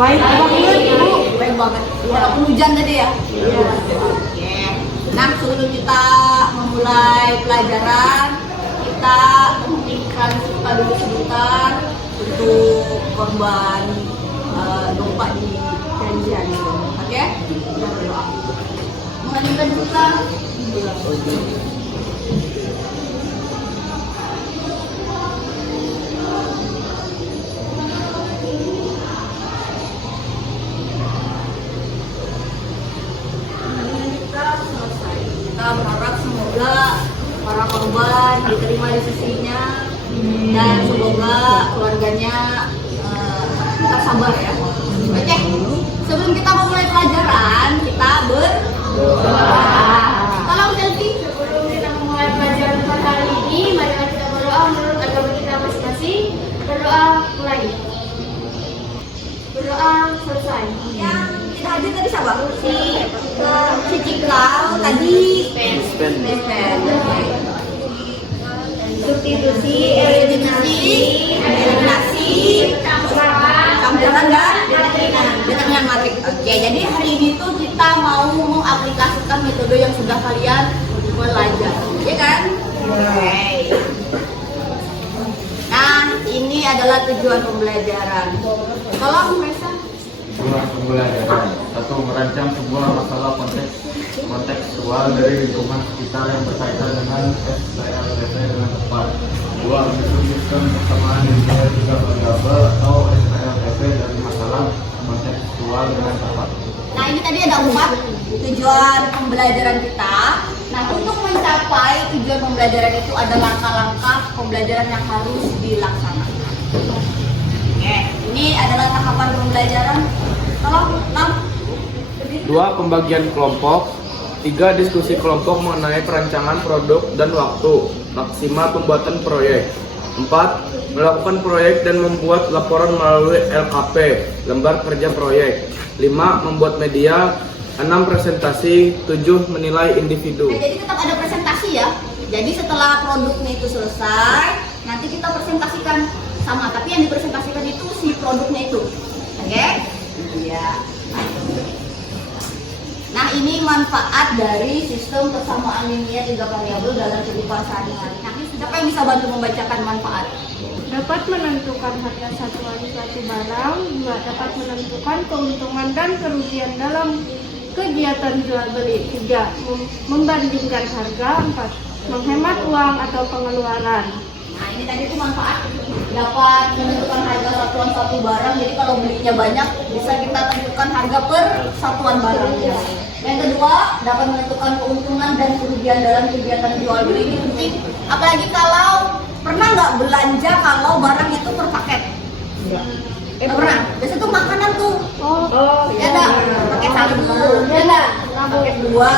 Baik banget, Bu. Baik banget. Walaupun hujan tadi ya. Iya. Oke. Nah, sebelum kita memulai pelajaran, kita menghentikan kita dulu sebentar untuk korban gempa di Cianjur. Oke? Kita berdoa. Menghentikan kita. Kita berharap semoga para korban diterima di sisinya dan semoga keluarganya tetap sabar ya. Oke, sebelum kita memulai pelajaran kita berdoa. Tolong Selfie. Sebelum kita memulai pelajaran pada hari ini, mari kita berdoa menurut agama kita masing-masing. Berdoa mulai. Berdoa selesai. Yang tidak hadir tadi siapa? Si Cikal tadi substitusi, eliminasi, campuran dan determinan matrik. Oke, jadi hari ini tuh kita mau mengaplikasikan metode yang sudah kalian pelajari, ya kan? Oke. Nah, ini adalah tujuan pembelajaran. Tolong Reza. Tujuan pembelajaran: 1. Merancang sebuah masalah kontekstual dari lingkungan sekitar yang berkaitan dengan SPLDP dengan tepat. 2. Menyusun sistem persamaan nilai tiga variabel atau SPLDP dari masalah kontekstual dengan tepat. Nah, ini tadi ada 4 tujuan pembelajaran kita. Nah, untuk mencapai tujuan pembelajaran itu ada langkah-langkah pembelajaran yang harus dilaksanakan. Oke, ini adalah tahapan pembelajaran. Tolong, 2. Pembagian kelompok. 3. Diskusi kelompok mengenai perancangan produk dan waktu maksimal pembuatan proyek. 4. Melakukan proyek dan membuat laporan melalui LKP, lembar kerja proyek. 5. Membuat media. 6. Presentasi. 7. Menilai individu. Nah, jadi tetap ada presentasi ya. Jadi setelah produknya itu selesai, nanti kita presentasikan sama. Tapi yang dipresentasikan itu si produknya itu. Oke? Iya. Nah, ini manfaat dari sistem persamaan linear tiga variabel dalam kehidupan sehari-hari. Nah, siapa yang bisa bantu membacakan manfaat? Dapat menentukan harga satuan suatu barang. 2. Dapat menentukan keuntungan dan kerugian dalam kegiatan jual beli. 3. Membandingkan harga. 4. Menghemat uang atau pengeluaran. Nah, ini tadi itu manfaat dapat menentukan harga satuan satu barang. Jadi kalau belinya banyak bisa kita tentukan harga per satuan barangnya. Yang kedua, dapat menentukan keuntungan dan kerugian dalam kegiatan jual beli. Ini penting. Apalagi kalau pernah nggak belanja kalau barang itu per paket? Pernah. Biasanya tuh makanan tuh. Ya enggak? Paket satu, ya enggak? Paket dua,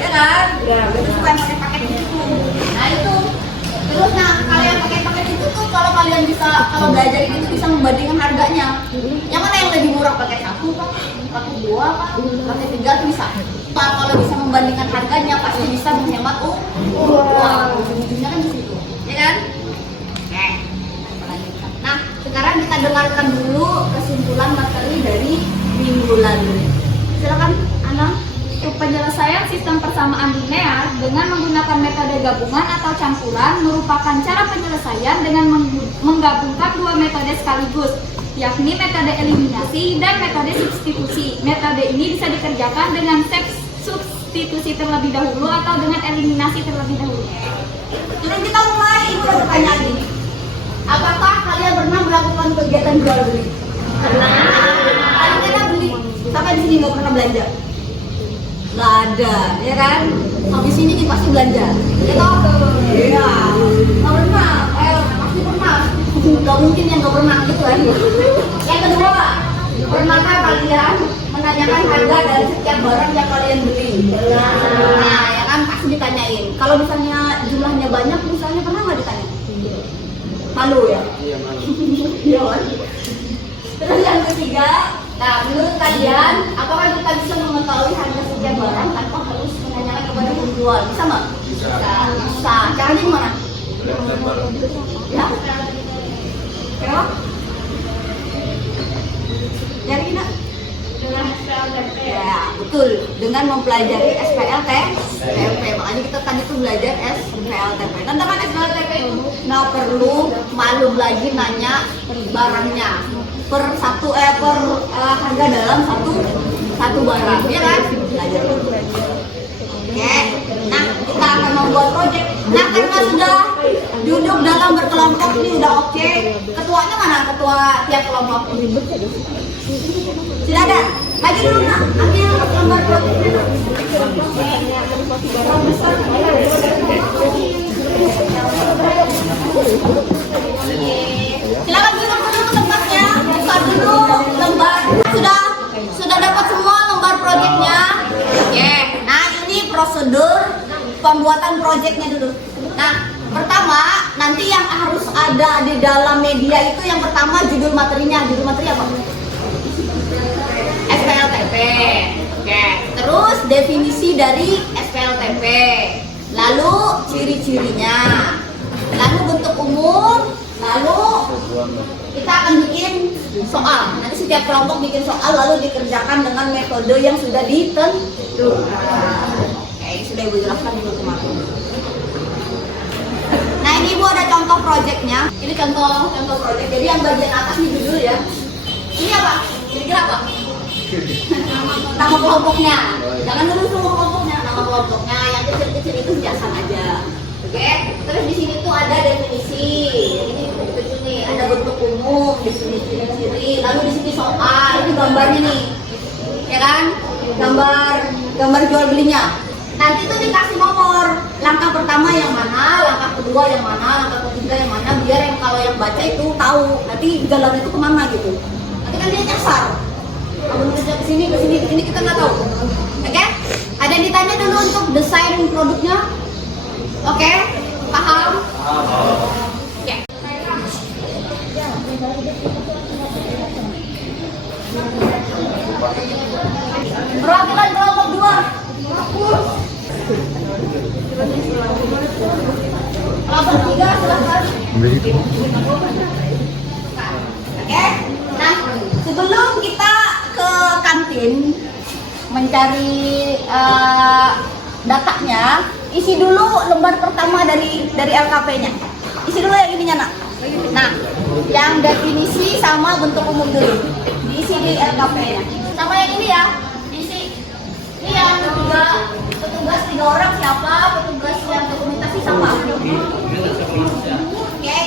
ya kan? Biasanya suka yang paket gitu. Nah itu. Terus kalau yang paket itu tuh kalau kalian bisa kalau belajar itu bisa membandingkan harganya. Yang mana yang lebih murah, paket satu kah? Paket dua kah? Paket tiga tuh bisa. Kalau bisa membandingkan harganya pasti bisa menghemat uang. Ujung-ujungnya kan di situ, ya kan? Oke. Nah, sekarang kita dengarkan dulu kesimpulan materi dari minggu lalu. Silakan, Ana. Untuk penyelesaian sistem persamaan linear dengan menggunakan metode gabungan atau campuran merupakan cara penyelesaian dengan menggabungkan dua metode sekaligus, yakni metode eliminasi dan metode substitusi. Metode ini bisa dikerjakan dengan step substitusi terlebih dahulu atau dengan eliminasi terlebih dahulu. Jadi kita mulai dengan pertanyaan ini. Apakah kalian pernah melakukan kegiatan jual beli? Pernah. Kalian pernah beli? Sampai di sini nggak pernah belanja? Nggak ada, ya kan? Habis ini pasti belanja. Ya toh? Iya. Nggak pernah. Pasti pernah. Nggak mungkin yang nggak pernah gitu kan? Yang kedua, pernahkah kalian menanyakan harga dari setiap barang yang kalian beli? Nah, ya kan pasti ditanyain. Kalau misalnya jumlahnya banyak, misalnya pernah nggak ditanya? Malu ya? Iya, malu. Iya kan? Terus yang ketiga, nah menurut kalian, apakah kita bisa mengetahui harga setiap barang tanpa harus menanyakan kepada penjual? Bisa nggak? Bisa. Caranya gimana? Ya? Kenapa? Jadi nak? SPLTP. Ya, betul. Dengan mempelajari SPLTP. Makanya kita tadi tuh belajar SPLTP. Tentang SPLTP itu nggak perlu malu lagi nanya barangnya per harga dalam satu barang, ya kan? Belajar. Oke. Nah, kita akan membuat proyek. Nah, karena sudah duduk dalam berkelompok ini udah oke. Ketuanya mana? Ketua tiap kelompok. Sudah ada. Lagi dulu nak, ambil lembar proyeknya. Silakan duduk dulu tempatnya. Buka dulu lembar. Sudah dapat semua lembar proyeknya. Oke. Nah, ini prosedur pembuatan proyeknya dulu. Nah, pertama nanti yang harus ada di dalam media itu yang pertama judul materinya. Judul materi apa? SPLTP. Oke. Terus definisi dari SPLTP. Lalu ciri-cirinya. Lalu bentuk umum. Lalu kita akan bikin soal. Nanti setiap kelompok bikin soal lalu dikerjakan dengan metode yang sudah ditentukan. Oke, sudah Ibu jelaskan dulu kemarin. Nah, ini Ibu ada contoh proyeknya. Ini contoh proyek. Jadi yang bagian atas ini judul ya. Ini apa? Kira-kira apa? Nama kelompoknya. Jangan dulu semua kelompoknya. Nama kelompoknya yang kecil-kecil itu biasa aja. Oke. Terus di sini tuh ada definisi. Ini kecil nih. Ada bentuk umum. Di sini ciri-ciri. Lalu di sini soal. Ini gambarnya nih. Ya kan? Gambar jual belinya. Nanti tuh dikasih nomor. Langkah pertama yang mana, langkah kedua yang mana, langkah ketiga yang mana, biar yang kalau yang baca itu tahu nanti jalan itu kemana gitu. Nanti kan dia nyasar. Kalau kerja ke sini kita nggak tahu. Oke? Ada yang ditanya dulu untuk desain produknya? Oke? Paham? Oke. Perwakilan kelompok 2. Kelompok 3 silakan. Oke. Nah, sebelum kita ke kantin mencari datanya, isi dulu lembar pertama dari LKP-nya. Isi dulu yang ininya, Nak. Nah, yang definisi sama bentuk umum dulu. Diisi di LKP-nya. Sama yang ini ya. Diisi. Ini yang petugas 3 orang siapa? Petugas yang dokumentasi siapa? Oke.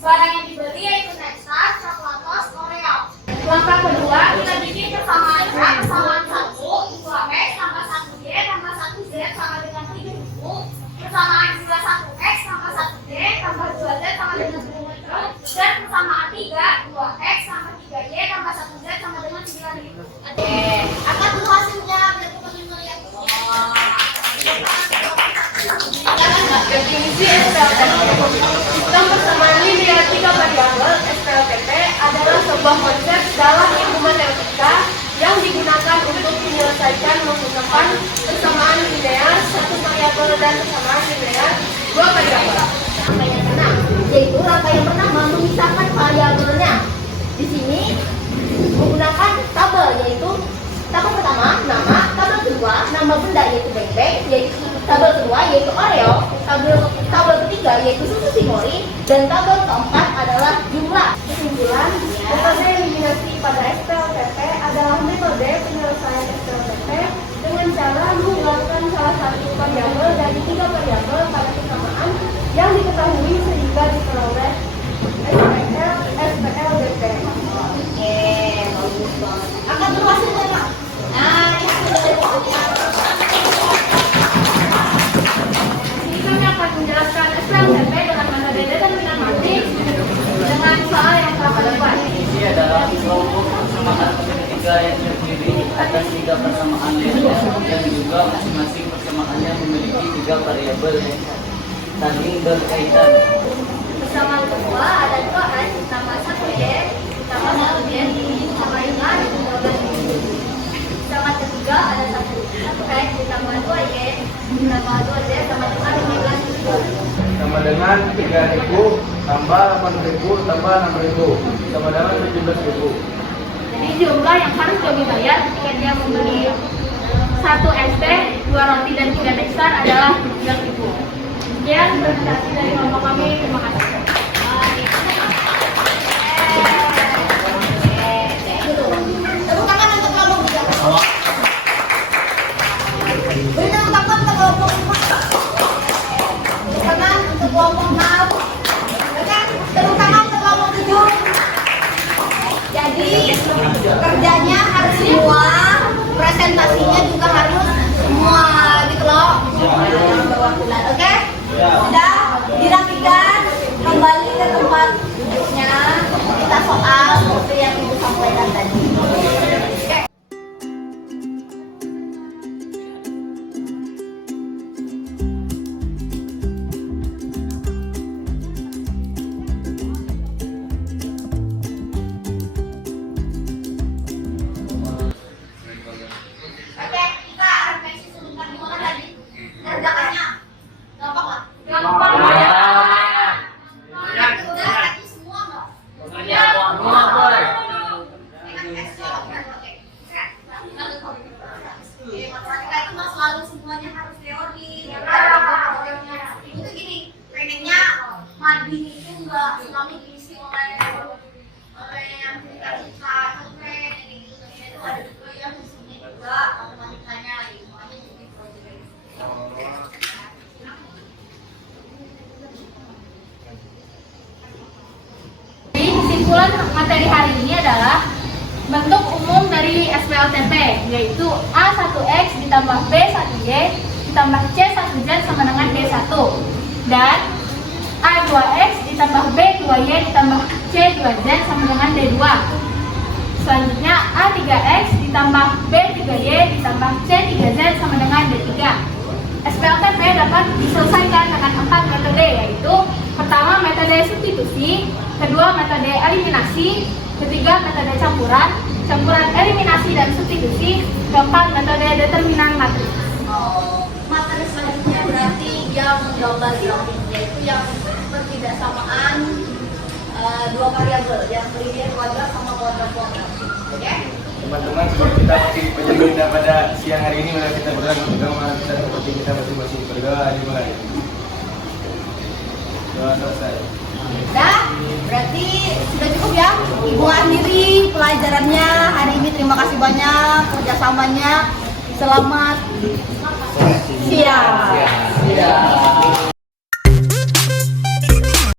Barang yang dibeli yaitu Nexstar, Coklatos, Oreo. Langkah kedua, kita bikin persamaannya. Persamaan 1, 2x tambah 1y tambah 1z sama dengan 3000. Persamaan juga 1x tambah 1d tambah 2z sama dengan 1000. Dan persamaan 3, 2x tambah 3y tambah 1z sama dengan 9000. Angkat dulu hasilnya biar teman-teman melihat. Definisi SPLTP. Sistem persamaan linear 3 variabel SPLTP adalah sebuah konsep dalam ilmu matematika yang digunakan untuk menyelesaikan menggunakan persamaan linear 1 variabel dan persamaan linear 2 variabel. Rangkaian yang keenam, yaitu rangkaian pertama memisahkan variabelnya. Di sini menggunakan tabel, yaitu tabel pertama nama, tabel kedua nama benda yaitu beng-beng, yaitu tabel kedua yaitu Oreo, tabel ketiga yaitu susu Simori, dan tabel keempat adalah jumlah. Kesimpulan, metode eliminasi pada SPLTP adalah metode penyelesaian SPLTP dengan cara mengeluarkan salah satu variabel dari 3 variabel pada persamaan yang diketahui sehingga diperoleh SPLTP. Oke, bagus banget. Angkat dulu hasilnya, Pak. Nah, ini hasil dari hasilnya. Ini kami akan menjelaskan SPLTP dengan metode determinan matris dengan soal yang telah pada buat. Ini adalah kelompok persamaan ketiga yang terdiri atas 3 persamaan linear dan juga masing-masing persamaannya memiliki 3 variabel yang saling berkaitan. Persamaan kedua ada 2x ditambah 1y ditambah 1z sama dengan 12.000. Persamaan ketiga ada 1x ditambah 2y ditambah 2z sama dengan 15.000. Sama dengan 3.000 tambah 8.000 tambah 6.000 sama dengan 17.000. Jadi jumlah yang harus kami bayar ketika dia membeli 1 SD, 2 roti dan 3 Nexstar adalah 13.000. Sekian presentasi dari kelompok kami. Terima kasih. Tepuk tangan untuk kelompok 3. Beri tepuk tangan untuk kelompok 5. Tepuk tangan untuk kelompok 6. Tepuk tangan untuk kelompok 7. Jadi kerjanya harus semua, presentasinya juga harus semua gitu loh. Oke? Sudah dirapikan, kembali ke tempat duduknya. Kita soal seperti yang Ibu sampaikan tadi. Oke. Oke, kita refleksi sebentar. Gimana tadi? Kerjaannya gampang nggak? Gampang. Udah tadi semua nggak? Ya. Ini kan tesnya loh, kan? Oke. Matematika itu nggak selalu semuanya harus teori. Itu tuh gini, pengennya Madini itu nggak selalu diisi oleh yang cerita-cerita keren, gitu. Itu ada juga yang di sini juga matematikanya gitu. Jadi kesimpulan materi hari ini adalah bentuk umum dari SPLTP, yaitu A1X ditambah B1Y ditambah C1Z sama dengan D1, dan A2X ditambah B2Y ditambah C2Z sama dengan D2. Selanjutnya A3X ditambah B3Y ditambah C3Z sama dengan D3. SPLTP dapat diselesaikan dengan 4 metode, yaitu pertama metode substitusi, kedua metode eliminasi, ketiga metode campuran eliminasi dan substitusi, keempat metode determinan matris. Materi selanjutnya berarti yang menggambar grafik, yaitu yang pertidaksamaan dua variabel, yang linear kuadrat sama kuadrat. Oke? Teman-teman, seperti kita penyebutnya pada siang hari ini, mana kita berdoa kita seperti kita masing-masing berdoa dimulai. Doa selesai. Dah, berarti sudah cukup ya. Ibu akhiri pelajarannya hari ini. Terima kasih banyak kerjasamanya. Selamat siang.